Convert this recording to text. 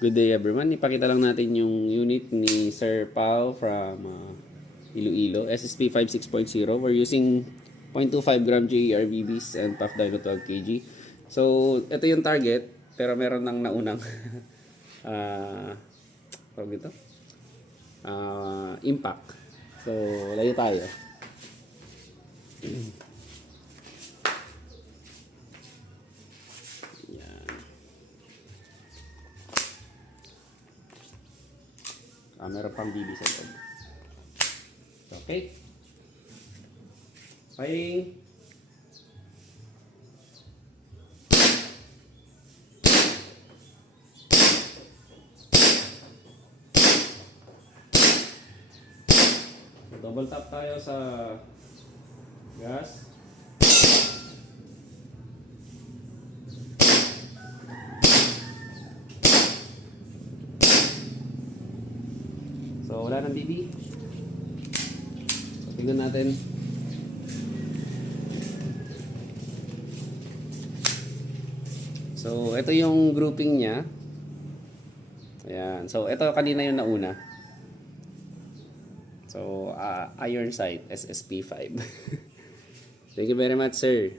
Good day everyone. Ipakita lang natin yung unit ni Sir Pao from Iloilo, SSP 56.0. We're using 0.25 gram GERVBs and Puff Dino 12 kg. So, ito yung target, pero meron nang naunang impact. So, layo tayo. Meron pang BB sa loob. Okay. Firing. Double tap tayo sa gas. So, wala nang BB. So, tingnan natin. So, ito yung grouping niya. Ayan. So, ito kanina yung nauna. So, iron sight, SSP5. Thank you very much, sir.